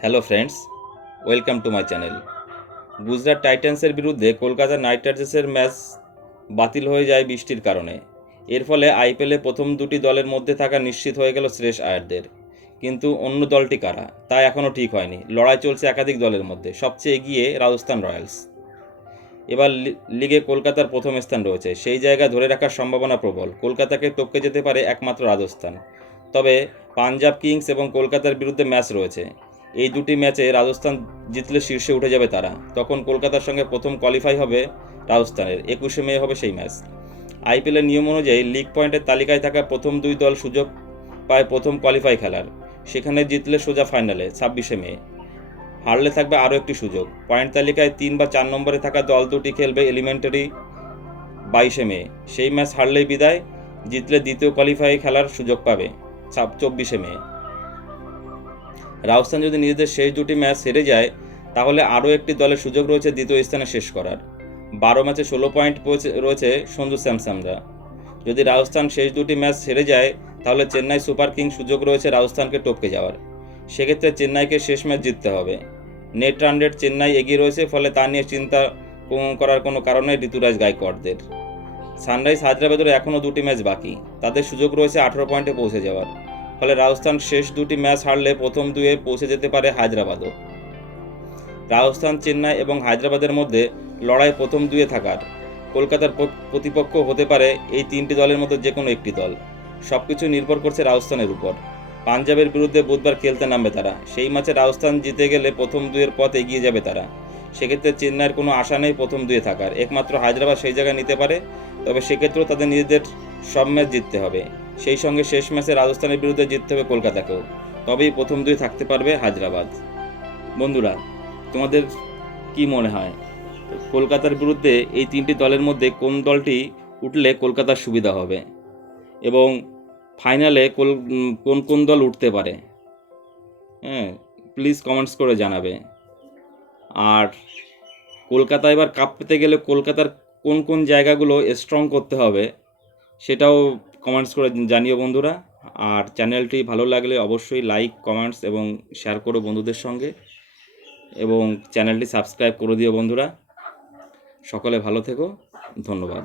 Hello friends, welcome to my channel. Gujarat টাইটান্সের বিরুদ্ধে Kolkata night রাইডার্সের match বাতিল হয়ে যায় বৃষ্টির কারণে। এর ফলে আইপিএলে প্রথম দুটি দলের মধ্যে থাকা নিশ্চিত হয়ে গেল শ্রেষ আয়ারদের। কিন্তু অন্য দলটি কারা, তা এখনও ঠিক হয়নি। লড়াই চলছে একাধিক দলের মধ্যে, সবচেয়ে এগিয়ে রাজস্থান রয়্যালস। এবার লিগে কলকাতার প্রথম স্থান রয়েছে। সেই জায়গা ধরে রাখার সম্ভাবনা প্রবল। কলকাতাকে টপকে যেতে পারে একমাত্র রাজস্থান। তবে পাঞ্জাব কিংস এবং কলকাতার বিরুদ্ধে ম্যাচ রয়েছে। এই দুটি ম্যাচে রাজস্থান জিতলে শীর্ষে উঠে যাবে তারা। তখন কলকাতার সঙ্গে প্রথম কোয়ালিফাই হবে রাজস্থানের। একুশে মে হবে সেই ম্যাচ। আইপিএলের নিয়ম অনুযায়ী লিগ পয়েন্টের তালিকায় থাকা প্রথম দুই দল সুযোগ পায় প্রথম কোয়ালিফাই খেলার। সেখানে জিতলে সোজা ফাইনালে ছাব্বিশে মে। হারলে থাকবে আরও একটি সুযোগ। পয়েন্ট তালিকায় তিন বা চার নম্বরে থাকা দল দুটি খেলবে এলিমেন্টারি বাইশে মে। সেই ম্যাচ হারলেই বিদায়, জিতলে দ্বিতীয় কোয়ালিফাই খেলার সুযোগ পাবে চব্বিশে মে। রাজস্থান যদি নিজেদের শেষ দুটি ম্যাচ হেরে যায়, তাহলে আরও একটি দলের সুযোগ রয়েছে দ্বিতীয় স্থানে শেষ করার। বারো ম্যাচে ষোলো পয়েন্ট রয়েছে সঞ্জু স্যামসামরা। যদি রাজস্থান শেষ দুটি ম্যাচ হেরে যায়, তাহলে চেন্নাই সুপার কিং সুযোগ রয়েছে রাজস্থানকে টপকে যাওয়ার। সেক্ষেত্রে চেন্নাইকে শেষ ম্যাচ জিততে হবে। নেট রান রেট চেন্নাই এগিয়ে রয়েছে, ফলে তা নিয়ে চিন্তা করার কোনো কারণ ঋতুরাজ গায়কোয়াড়দের। সানরাইজ হায়দ্রাবাদের এখনও দুটি ম্যাচ বাকি। তাদের সুযোগ রয়েছে আঠেরো পয়েন্টে পৌঁছে যাওয়ার। ফলে রাজস্থান শেষ দুটি ম্যাচ হারলে প্রথম দুয়ে পৌঁছে যেতে পারে হায়দ্রাবাদও। রাজস্থান, চেন্নাই এবং হায়দ্রাবাদের মধ্যে লড়াই প্রথম দুয়ে থাকার। কলকাতার প্রতিপক্ষ হতে পারে এই তিনটি দলের মধ্যে যে কোনো একটি দল। সব কিছু নির্ভর করছে রাজস্থানের উপর। পাঞ্জাবের বিরুদ্ধে বুধবার খেলতে নামবে তারা। সেই ম্যাচে রাজস্থান জিতে গেলে প্রথম দুয়ের পথ এগিয়ে যাবে তারা। সেক্ষেত্রে চেন্নাইয়ের কোনো আশা নেই প্রথম দুয়ে থাকার। একমাত্র হায়দ্রাবাদ সেই জায়গায় নিতে পারে। তবে সেক্ষেত্রেও তাদের নিজেদের সব ম্যাচ জিততে হবে। সেই সঙ্গে শেষ ম্যাচে রাজস্থানের বিরুদ্ধে জিততে হবে কলকাতাকেও। তবেই প্রথম দুই থাকতে পারবে হায়দ্রাবাদ। বন্ধুরা, তোমাদের কি মনে হয়? কলকাতার বিরুদ্ধে এই তিনটি দলের মধ্যে কোন দলটি উঠলে কলকাতার সুবিধা হবে? এবং ফাইনালে কোন কোন দল উঠতে পারে? হ্যাঁ প্লিজ কমেন্টস করে জানাবে। আর কলকাতা এবার কাপ পেতে গেলে কলকাতার কোন কোন জায়গাগুলো স্ট্রং করতে হবে, সেটাও কমেন্টস করে জানিও বন্ধুরা। আর চ্যানেলটি ভালো লাগলে অবশ্যই লাইক কমেন্টস এবং শেয়ার করো বন্ধুদের সঙ্গে। এবং চ্যানেলটি সাবস্ক্রাইব করে দিও বন্ধুরা। সকলে ভালো থেকো। ধন্যবাদ।